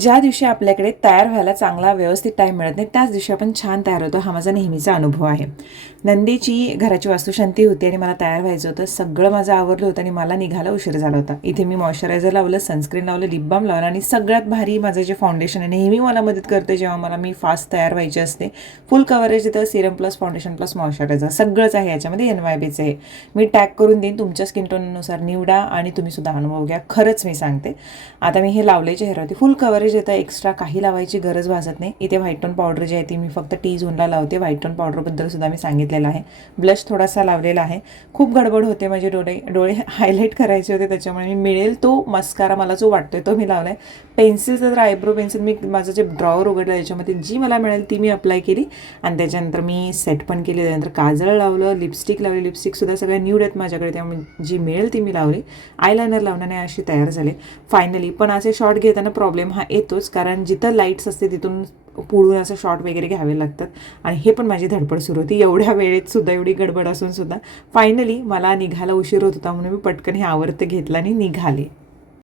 ज्या दिवशी आपल्याकडे तयार व्हायला चांगला व्यवस्थित टाईम मिळत नाही त्याच दिवशी आपण छान तयार होतो, हा माझा नेहमीचा अनुभव आहे. नंदीची घराची वास्तुशांती होती आणि मला तयार व्हायचं होतं. सगळं माझं आवरलं होतं आणि मला निघायला उशीर झाला होता. इथे मी मॉइश्चरायझर लावलं, सनस्क्रीन लावलं, लिप बाम लावलं आणि सगळ्यात भारी माझं जे फाउंडेशन आहे नेहमी मला मदत करते जेव्हा मी फास्ट तयार व्हायची असते. फुल कव्हरेज येतं, Serum plus foundation plus moisturiser सगळंच आहे याच्यामध्ये. NYBचं आहे. मी टॅग करून देईन, तुमच्या स्किन टोननुसार निवडा आणि तुम्ही सुद्धा अनुभव घ्या. खरंच मी सांगते. आता मी हे लावले चेहऱ्यावरती, फुल कव्हरेज येतं, एक्स्ट्रा काही लावायची गरज भासत नाही. इथे व्हाईट टोन पावडर जी आहे ती मी फक्त टी झोनला लावते. व्हाईट टोन पावडरबद्दल सुद्धा मी सांगितलेलं आहे. ब्लश थोडासा लावलेला आहे. खूप गडबड होते, माझे डोळे हायलाईट करायचे होते, त्याच्यामुळे मी मिळेल तो मस्कारा मला जो वाटतोय तो मी लावला आहे. पेन्सिलचं तर आयब्रो पेन्सिल मी माझं जे ड्रॉवर उघडलं त्याच्यामध्ये जी मला मिळेल ती मी अप्लाय केली आणि त्याच्यानंतर मी सेट पण केली. त्यानंतर काजळ लावलं, लिपस्टिक लावली. लिपस्टिकसुद्धा सगळ्या न्यूड आहेत माझ्याकडे, त्यामुळे जी मिळेल ती मी लावली. आयलायनर लावण्याने अशी तयार झाले फायनली. पण असे शॉर्ट घेताना प्रॉब्लेम हा येतोच, कारण जिथं लाईट्स असते तिथून पुढून असं शॉर्ट वगैरे घ्यावे लागतात आणि हे पण माझी धडपड सुरू होती. एवढ्या वेळेत सुद्धा, एवढी गडबड असून सुद्धा फायनली मला निघायला उशीर होत होता म्हणून मी पटकन हे आवरतं घेतलं आणि निघाले.